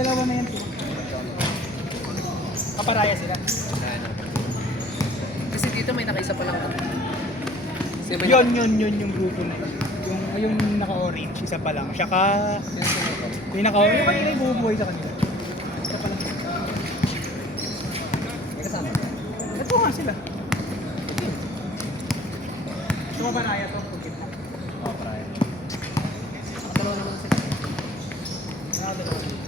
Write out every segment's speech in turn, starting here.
dalawa na yan. Kaparaya sila. Kasi dito may nakaisa pa lang. Yun yung grupo na yun. Yung naka-orange, isa pa lang. Siya ka... Yung naka-orange, yung kanina yung bumubuhay sa kanila. Isa pa lang. May kasama. Ito nga sila. Ito ba paraya to? Oo, paraya. Nakatalaw naman sila. Nakatalaw naman.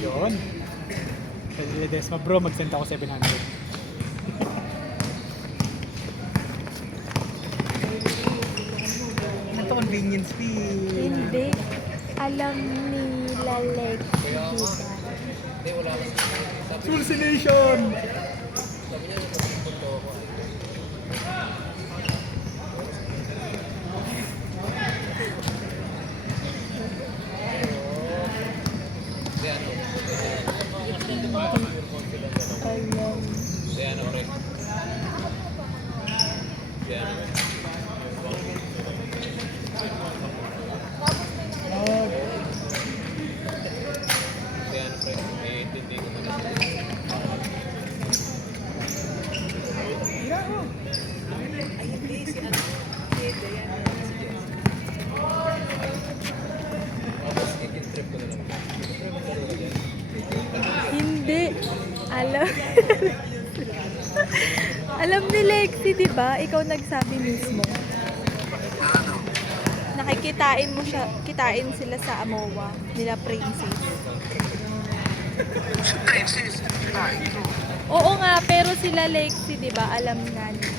Yun. Pwede Desma bro, mag-send ako 700. Ano to, convenience fee? Hindi. Alam nila Lexi, diba? Hindi, wala kasi. Sulcination! Sabi niya, punto ako. Hindi, ano? Alam. Hindi, ano, pre? Hindi, ano? Oh, Hindi, ano, pre? Hindi ko na. tira ko. Tapos, trip ko na lang. Hindi. Alam. Alam ni Lexi, di ba? Ikaw nagsabi mismo. Nakikitain mo siya, kitain sila sa Amoa, nila Princess. Princess, Oo nga, pero sila Lexi, di ba? Alam nga nila.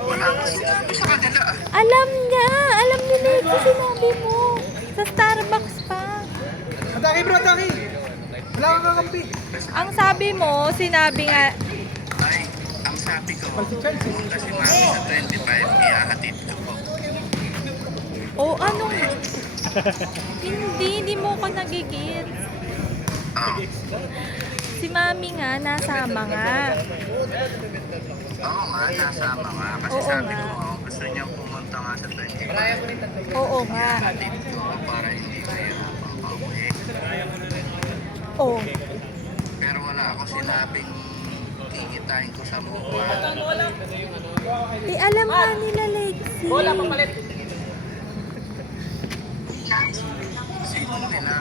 wala akong sinabi sa kanila. Alam niya! Alam ni Lexi, sinabi mo. Sa Starbucks pa. Atake bro, atake! Wala kang kakampi. Ang sabi mo, sinabi nga, Ay, ang sabi ko, Pal si Chelsea. kasi mami sa 25, ihahatid ko po. oh ano? Hindi mo ko nagigit. Oh, Si Mami nga, nasama nga. oo nga, nasama nga. Kasi Oo sabi nga. ko, gusto niya pumunta nga sa 25. Oo nga. Ihahatid ko para hindi kayo papauwi. Oh. Pero wala ako sinabing kikitain ko sa mukha. Alam nga nila Lexi. Sino nila?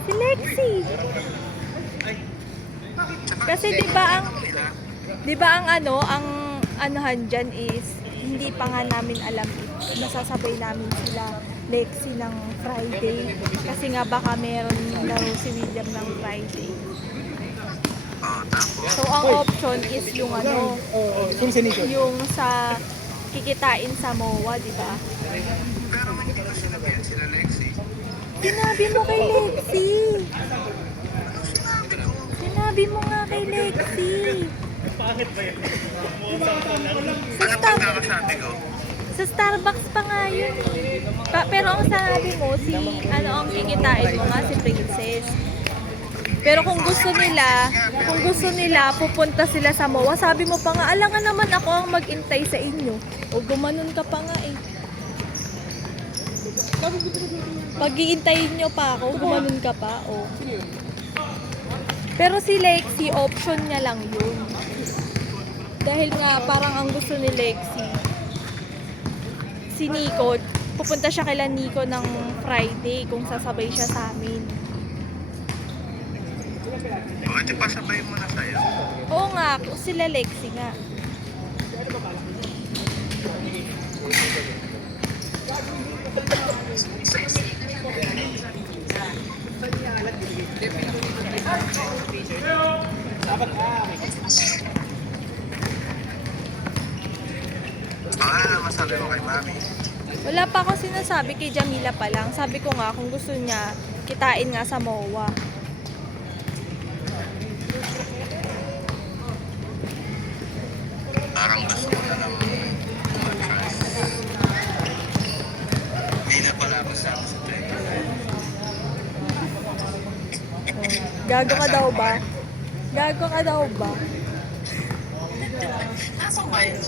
Si Lexi. Tsaka Kasi 'di ba ang nila, 'di ba ang ang anuhan diyan is hindi pa nga namin alam nasasabay namin sila Lexi ng Friday kasi nga baka meron laro si William ng Friday. tapos, So ang option is yung Sulcination. yung sa kikitain sa MOA, 'di ba? pero hindi ko sinabihan sila Lexi. Sinabi mo kay Lexi. Ano sinabi ko? Sinabi mo nga kay Lexi. Ano ba kakasabi ko? Sa Starbucks pa nga yun. Pero ang sabi mo, ang kikitain mo nga si Princess. Pero kung gusto nila, pupunta sila sa MOA. Sabi mo pa nga, alangan naman ako ang mag-intay sa inyo. O gumanon ka pa nga eh. Pag-iintayin nyo pa ako, gumanon ka pa. O. Pero si Lexi, option niya lang yun. Dahil nga parang ang gusto ni Lexi, si Nico, pupunta siya kila Nico ng Friday kung sasabay siya sa amin. O, di pa sabay mo na sa'yo. Oo nga, sila Lexi nga. Ano na masabi mo kay mami? Wala pa ako sinasabi kay Jamila pa lang. Sabi ko nga kung gusto niya, kitain nga sa MOA. Parang gusto ko na lang umatras. Hindi na pala ako sa 25. Gago ka daw ba? Gago ka daw ba?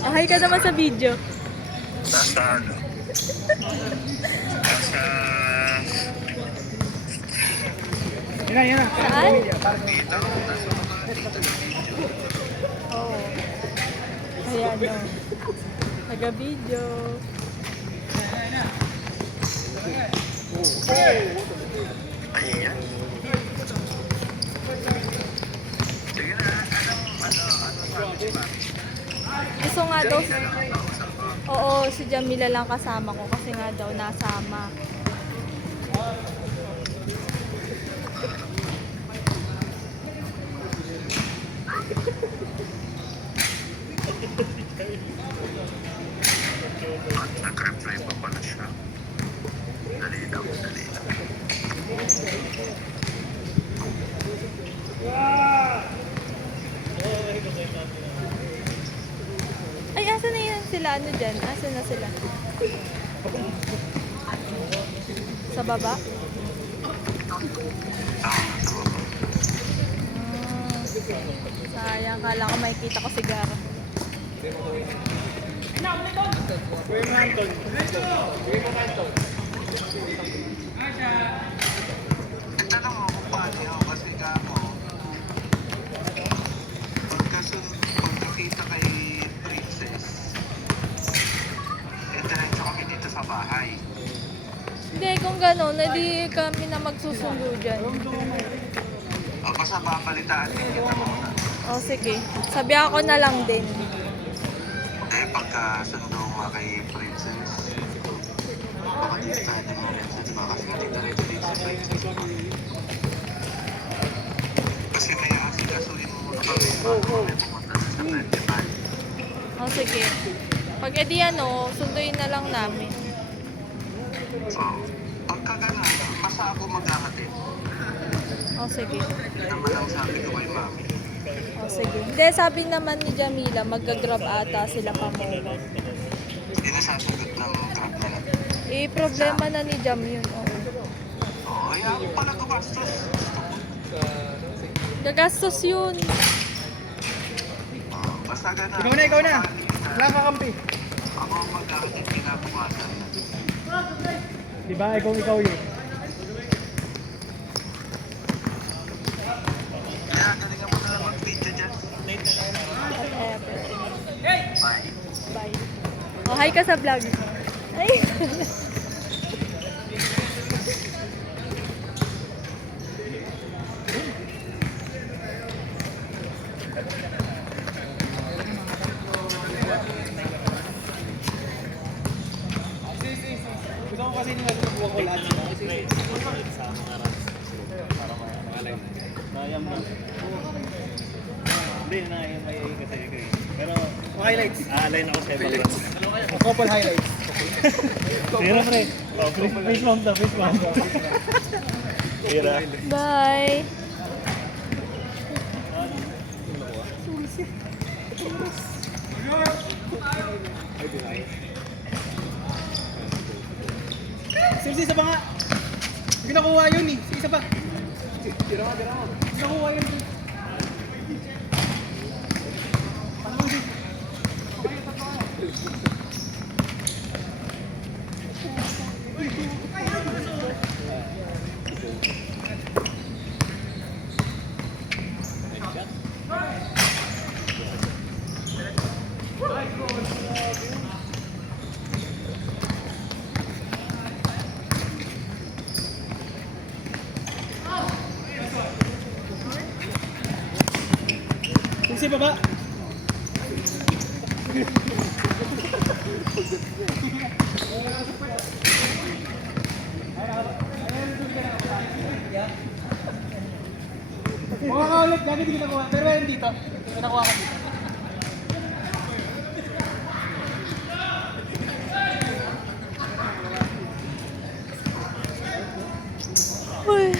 Oh, hi ka naman sa video. Nasa ano? Nasa... Yan na. Saan? Dito. Nasa mga dito na video. Oo. Ayan o. Taga-video. Ayan. Sige na, ano sabi ni mami? Gusto nga daw, oo, si Jamila lang kasama ko kasi nga daw nasama. Nag-reply pa pala siya. Dali lang. Ay, asa na yan sila? Ano dyan? Asa na sila? Sa baba? Ah, sayang, kala ko makikita ko sigaro. Tanong mo kung paano kasi ka mo. Pagkakita kay Princess, diretso kami dito sa bahay. Hindi, kung gano'n, hindi kami na magsusundo dyan. O basta babalitaan din kita muna. O, sige. Sabi ako na lang din. Eh, pagkasundo nga kay Princess, baka dito tayo din mo Princess ba? Kasi nga diretso dito sa Princess. Kasi may asikasuhin mo muna kami bago kami pumunta sa 25. O, sige. Pag edi ano, sunduin na lang namin. So, pagka gano'n, basta ako maghahatid. O, sige. Yun naman ang sabi ko kay mami. O, sige. Hindi, sabi naman ni Jamila, magka-grab ata sila pa mo. Inasasagot ng crab nila. Eh, problema na ni Jam yun. Oo. Oo, kaya ako pala gumastos. Gagastos yun. Basta gano'n. Ikaw na. Wala ka kampi. Ako ang maghahatid kinabukasan. Diba? Ikaw yun. Kaya galingan mo na lang mag-video dyan. Whatever. Bye. Bye. Oh, hi ka sa vlog. Ay. Gusto ko kasi nila nakuha ko lahat sila. Kasi Hindi na yung may kasi ko eh. Pero highlights. align ako sa ibang brands. Couple highlights. Tira pre. Oh, face bomb to, face bomb. Tira. Bye. Sige, isa pa nga. Hindi nakuha yun eh. Sige, isa pa. Tira mo. Hindi nakuha yun. baba. Mukha ka ulit, gagawin hindi kita kuha. Pero yun dito. Pinakuha ka dito. Uy.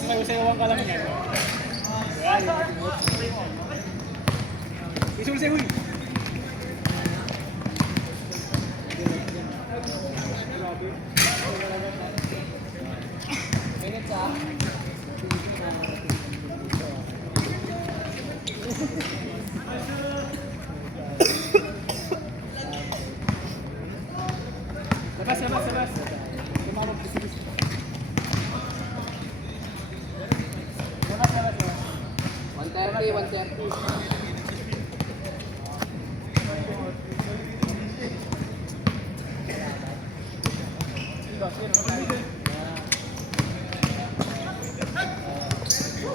Sayaw-sayawan ka lang yan. Isul-sayaw. Labas. Tumawag si Chris. Labas. 130.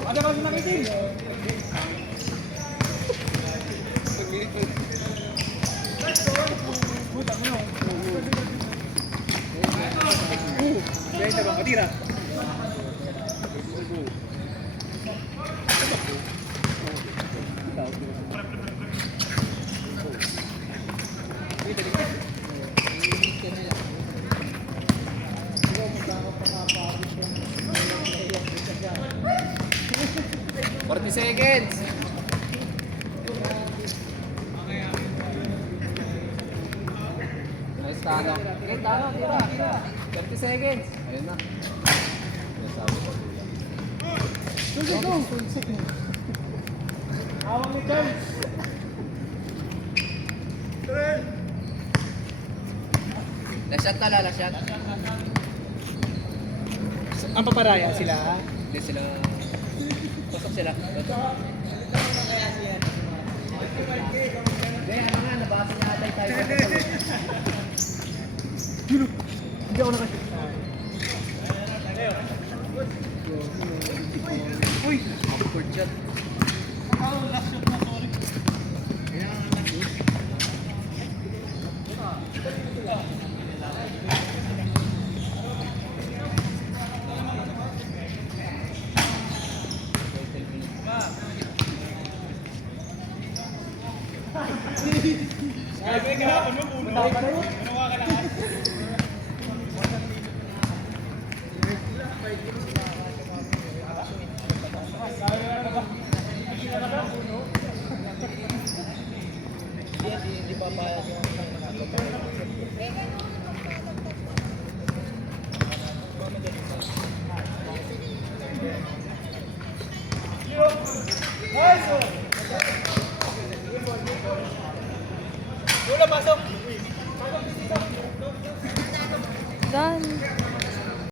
Ada kasi nakitin. Benta bang katira? Seconds. Nice talo. Okay, talo. Tira. 30 seconds. Ayun na. Nasabi ko. Awang ni Charles. Lashot tala, lashot. Ang paparaya sila. Hindi sila. Pasok sila. Hindi, ano nga, nabasa niya atay tayo. Hindi ako nakasya. Uy! Awkward shot. Last shot na, sorry. Sabi ka hapon mo, puno. Ginawa ka lahat. Hindi pa payag yung Wala, pasok! Done.